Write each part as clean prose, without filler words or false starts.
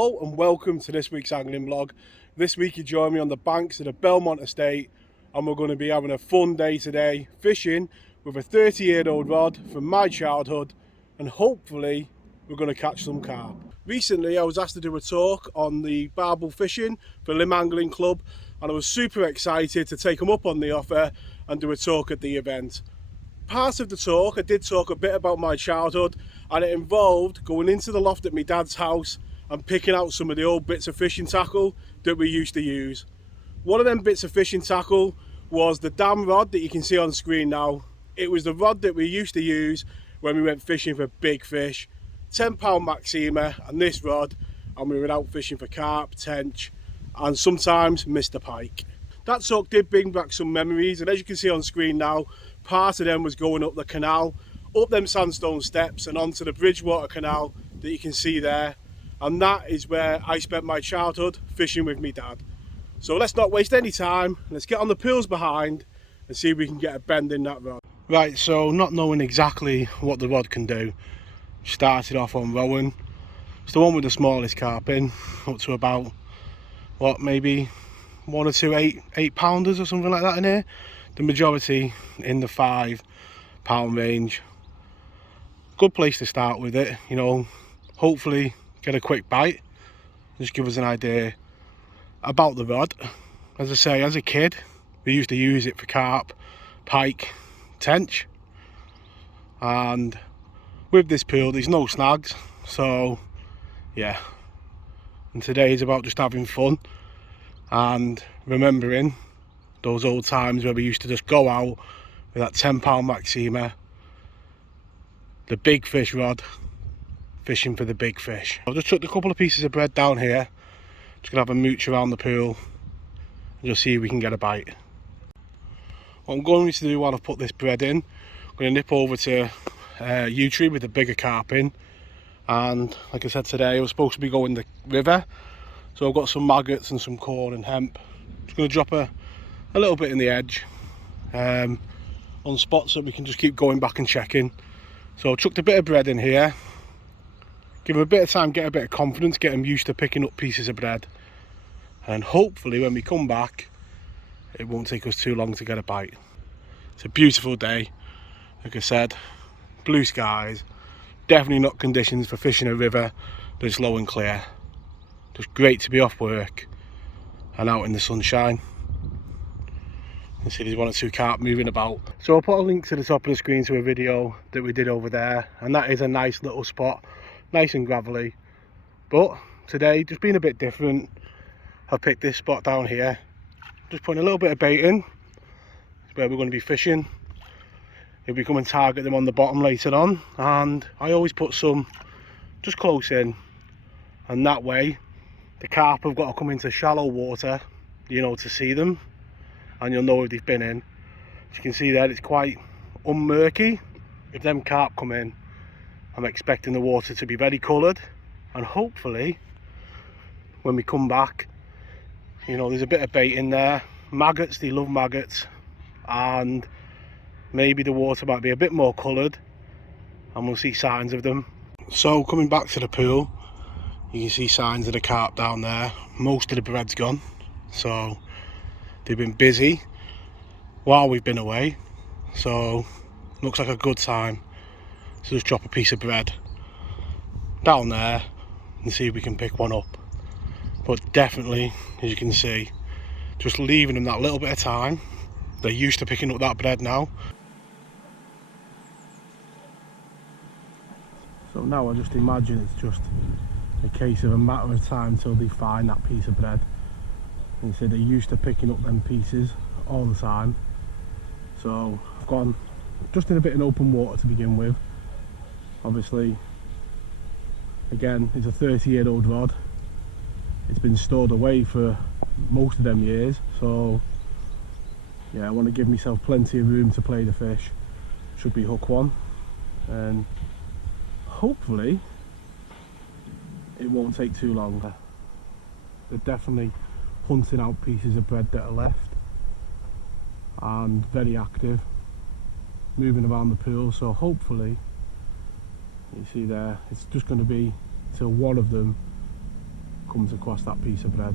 Hello and welcome to this week's angling vlog. This week you join me on the banks of the Belmont estate and we're going to be having a fun day today fishing with a 30-year-old rod from my childhood, and hopefully we're going to catch some carp. Recently I was asked to do a talk on the barbel fishing for Limb Angling Club and I was super excited to take them up on the offer and do a talk at the event. Part of the talk I did talk a bit about my childhood, and it involved going into the loft at my dad's house and picking out some of the old bits of fishing tackle that we used to use. One of them bits of fishing tackle was the D.A.M rod that you can see on screen now. It was the rod that we used to use when we went fishing for big fish, 10-pound Maxima and this rod, and we were out fishing for carp, tench and sometimes Mr. Pike. That talk did bring back some memories, and as you can see on screen now, part of them was going up the canal, up them sandstone steps and onto the Bridgewater Canal that you can see there. And that is where I spent my childhood fishing with my dad. So let's not waste any time, let's get on the pools behind and see if we can get a bend in that rod. Right, so not knowing exactly what the rod can do, started off on Rowan. It's the one with the smallest carp in, up to about, what, maybe one or two eight pounders or something like that in here. The majority in the £5 range. Good place to start with it, you know, hopefully get a quick bite, just give us an idea about the rod. As I say, as a kid we used to use it for carp, pike, tench, and with this pool there's no snags, so yeah, and today is about just having fun and remembering those old times where we used to just go out with that 10-pound Maxima, the big fish rod, fishing for the big fish. I've just chucked a couple of pieces of bread down here, just gonna have a mooch around the pool and just see if we can get a bite. What I'm going to do while I've put this bread in, I'm going to nip over to U-Tree with the bigger carp in, and like I said today I was supposed to be going the river, so I've got some maggots and some corn and hemp. Just going to drop a little bit in the edge on spots that we can just keep going back and checking. So I chucked a bit of bread in here, give them a bit of time, get a bit of confidence, get them used to picking up pieces of bread, and hopefully when we come back it won't take us too long to get a bite. It's a beautiful day, like I said, blue skies, definitely not conditions for fishing a river that's low and clear. Just great to be off work and out in the sunshine. You can see there's one or two carp moving about. So I'll put a link to the top of the screen to a video that we did over there, and that is a nice little spot, nice and gravelly. But today, just being a bit different, I've picked this spot down here, just putting a little bit of bait in. It's where we're going to be fishing. If we come and target them on the bottom later on, and I always put some just close in, and that way the carp have got to come into shallow water, you know, to see them, and you'll know if they've been in. As you can see there, it's quite unmurky. If them carp come in, I'm expecting the water to be very coloured, and hopefully when we come back, you know, there's a bit of bait in there. Maggots, they love maggots, and maybe the water might be a bit more coloured and we'll see signs of them. So coming back to the pool, you can see signs of the carp down there. Most of the bread's gone, so they've been busy while we've been away, so looks like a good time to just drop a piece of bread down there and see if we can pick one up. But definitely, as you can see, just leaving them that little bit of time. They're used to picking up that bread now. So now I just imagine it's just a case of a matter of time till they find that piece of bread. And so they're used to picking up them pieces all the time. So I've gone just in a bit of open water to begin with. Obviously, again, it's a 30-year-old rod. It's been stored away for most of them years, so yeah, I want to give myself plenty of room to play the fish. Should be hook one, and hopefully it won't take too long. They're definitely hunting out pieces of bread that are left, and very active, moving around the pool. So hopefully, you see there, it's just going to be till one of them comes across that piece of bread.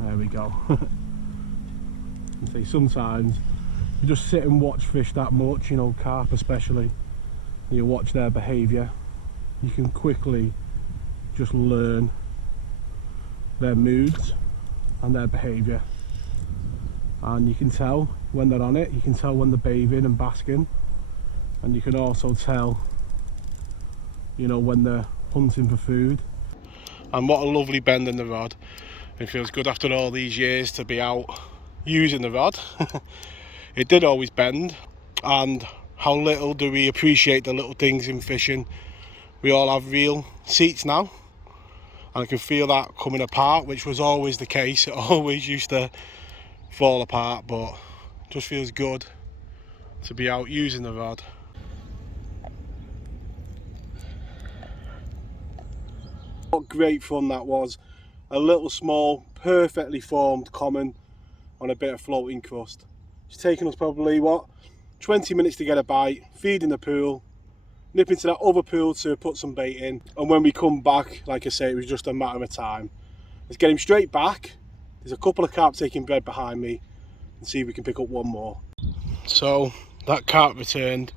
There we go. See, sometimes you just sit and watch fish that much, you know, carp especially, you watch their behaviour, you can quickly just learn their moods and their behaviour, and you can tell when they're on it, you can tell when they're bathing and basking, and you can also tell, you know, when they're hunting for food. And what a lovely bend in the rod. It feels good after all these years to be out using the rod. It did always bend, and how little do we appreciate the little things in fishing. We all have reel seats now, and I can feel that coming apart, which was always the case. It always used to fall apart, but it just feels good to be out using the rod. What great fun that was. A little small, perfectly formed common on a bit of floating crust. It's taken us probably, what, 20 minutes to get a bite, feed in the pool, nip into that other pool to put some bait in, and when we come back, like I say, it was just a matter of time. Let's get him straight back. There's a couple of carp taking bread behind me, and see if we can pick up one more. So that carp returned.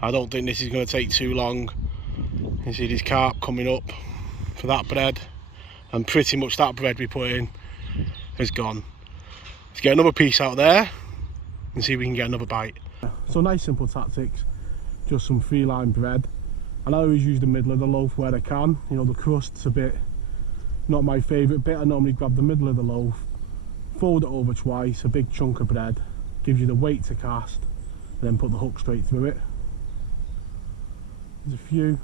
I don't think this is going to take too long. You see this carp coming up for that bread, and pretty much that bread we put in is gone. Let's get another piece out there and see if we can get another bite. So nice simple tactics, just some 3-line bread, and I always use the middle of the loaf where I can. You know, the crust's a bit not my favourite bit. I normally grab the middle of the loaf, fold it over twice, a big chunk of bread, gives you the weight to cast, and then put the hook straight through it. There's a few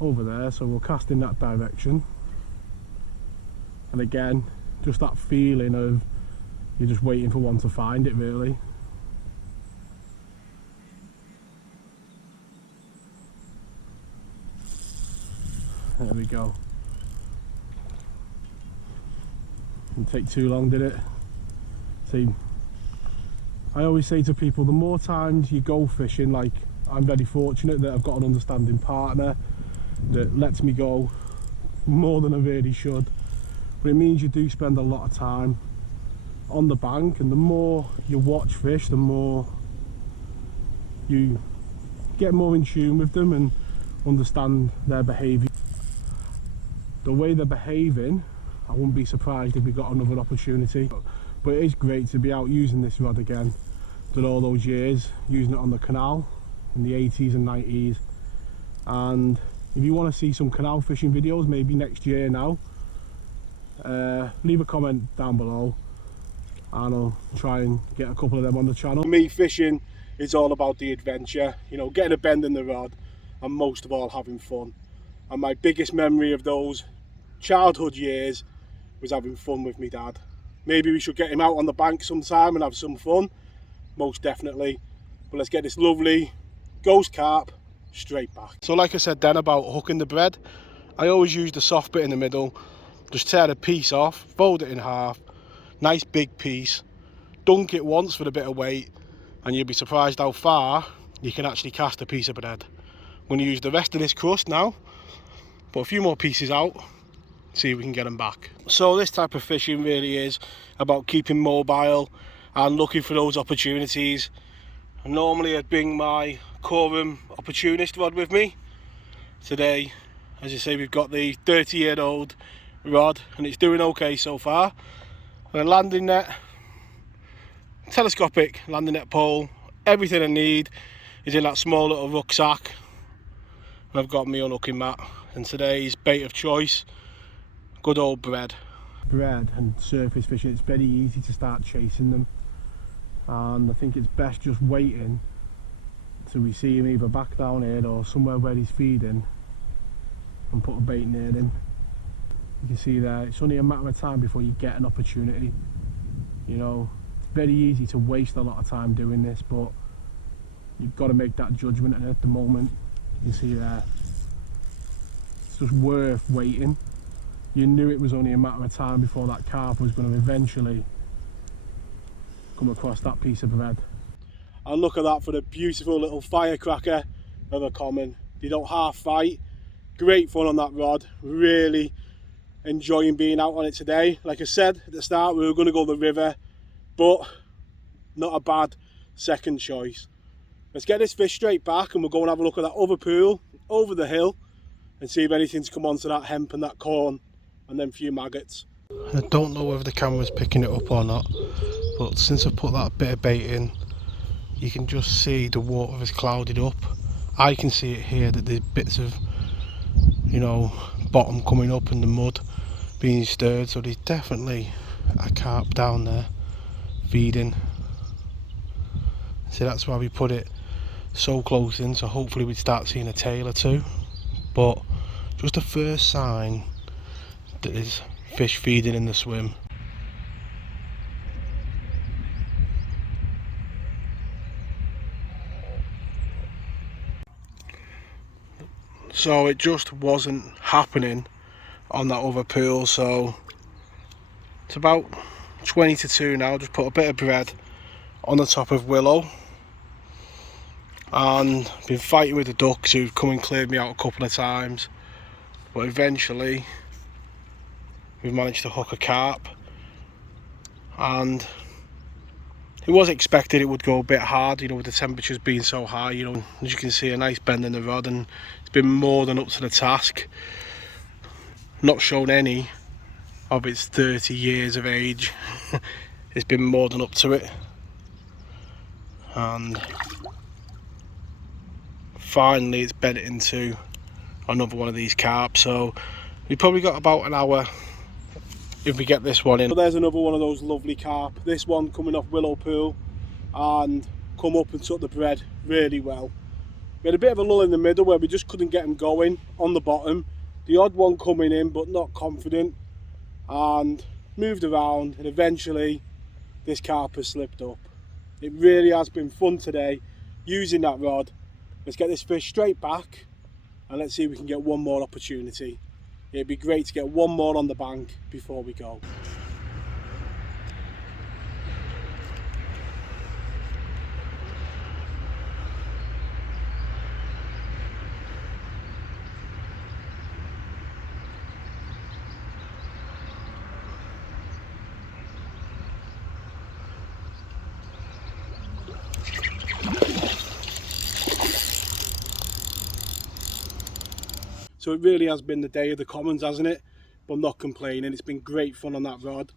over there, so we'll cast in that direction, and again, just that feeling of you're just waiting for one to find it, really. There we go. Didn't take too long, did it? See, I always say to people, the more times you go fishing, like I'm very fortunate that I've got an understanding partner that lets me go more than I really should, but it means you do spend a lot of time on the bank, and the more you watch fish, the more you get more in tune with them and understand their behaviour. The way they're behaving, I wouldn't be surprised if we got another opportunity, but it is great to be out using this rod again. Did all those years using it on the canal in the 80s and 90s, and if you want to see some canal fishing videos, maybe next year now, leave a comment down below and I'll try and get a couple of them on the channel. For me, fishing is all about the adventure, you know, getting a bend in the rod, and most of all having fun. And my biggest memory of those childhood years was having fun with my dad. Maybe we should get him out on the bank sometime and have some fun, most definitely. But let's get this lovely ghost carp straight back. So like I said then about hooking the bread, I always use the soft bit in the middle, just tear a piece off, fold it in half, nice big piece, dunk it once for a bit of weight, and you'll be surprised how far you can actually cast a piece of bread. I'm going to use the rest of this crust now, put a few more pieces out, see if we can get them back. So this type of fishing really is about keeping mobile and looking for those opportunities. Normally I'd bring my Quorum opportunist rod with me. Today, as you say, we've got the 30-year-old rod and it's doing okay so far. A landing net, telescopic landing net pole, everything I need is in that small little rucksack, and I've got my unhooking mat, and today's bait of choice, good old bread. Bread and surface fishing, it's very easy to start chasing them, and I think it's best just waiting till we see him either back down here or somewhere where he's feeding and put a bait near him. You can see there, it's only a matter of time before you get an opportunity. You know, it's very easy to waste a lot of time doing this, but you've got to make that judgment, and at the moment, you can see there, it's just worth waiting. You knew it was only a matter of time before that carp was going to eventually come across that piece of bread. And look at that for the beautiful little firecracker of a common. They don't half fight, Great fun on that rod, really enjoying being out on it today. Like I said at the start, we were going to go the river, but not a bad second choice. Let's get this fish straight back and we'll go and have a look at that other pool over the hill and see if anything's come onto that hemp and that corn and then a few maggots. I don't know whether the camera's picking it up or not, but since I've put that bit of bait in, you can just see the water has clouded up. I can see it here that there's bits of, you know, bottom coming up and the mud being stirred, so there's definitely a carp down there feeding. So that's why we put it so close in, so hopefully we'd start seeing a tail or two. But just the first sign that there's fish feeding in the swim. So it just wasn't happening on that other pool, so it's about 20 to 2 now. Just put a bit of bread on the top of willow and been fighting with the ducks who've come and cleared me out a couple of times, but eventually we've managed to hook a carp, and it was expected it would go a bit hard, you know, with the temperatures being so high. You know, as you can see, a nice bend in the rod, and it's been more than up to the task. Not shown any of its 30 years of age. It's been more than up to it, and finally it's bent into another one of these carp. So we've probably got about an hour if we get this one in. So there's another one of those lovely carp. This one coming off Willow Pool and come up and took the bread really well. We had a bit of a lull in the middle where we just couldn't get them going on the bottom. The odd one coming in but not confident, and moved around, and eventually this carp has slipped up. It really has been fun today using that rod. Let's get this fish straight back and let's see if we can get one more opportunity. It'd be great to get one more on the bank before we go. So it really has been the day of the commons, hasn't it? But I'm not complaining. It's been great fun on that rod.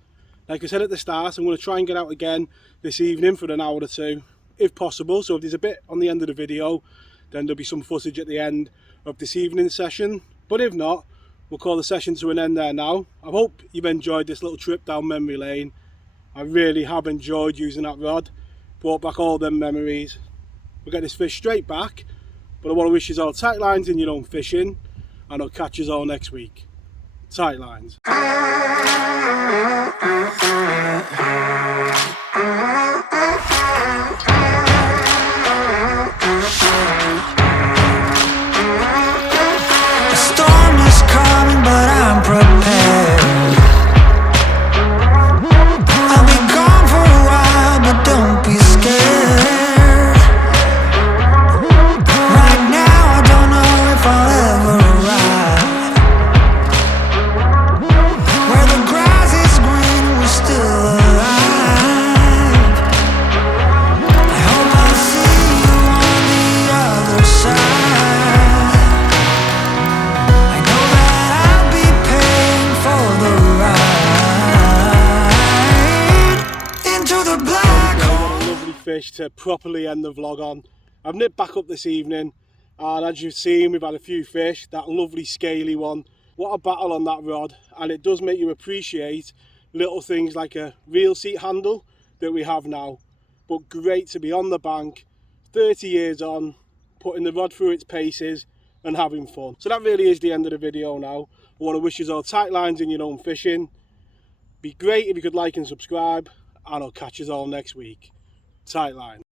Like I said at the start, I'm going to try and get out again this evening for an hour or two, if possible. So if there's a bit on the end of the video, then there'll be some footage at the end of this evening's session. But if not, we'll call the session to an end there now. I hope you've enjoyed this little trip down memory lane. I really have enjoyed using that rod. Brought back all them memories. We'll get this fish straight back. But I want to wish you all tight lines in your own fishing, and I'll catch you all next week. Tight lines. A storm is coming, but I'm prepared. I'll be gone for a while, but don't be scared. Right now I don't know if I'll ever arrive where the grass is green and we're still alive. I hope I'll see you on the other side. I know that I'll be paying for the ride into the black hole. A lovely fish to properly end the vlog on. I've nipped back up this evening, and as you've seen, we've had a few fish. That lovely scaly one, what a battle on that rod. And it does make you appreciate little things like a reel seat handle that we have now. But great to be on the bank 30 years on, putting the rod through its paces and having fun. So that really is the end of the video now. I want to wish you all tight lines in your own fishing. Be great if you could like and subscribe, and I'll catch you all next week. Tight lines.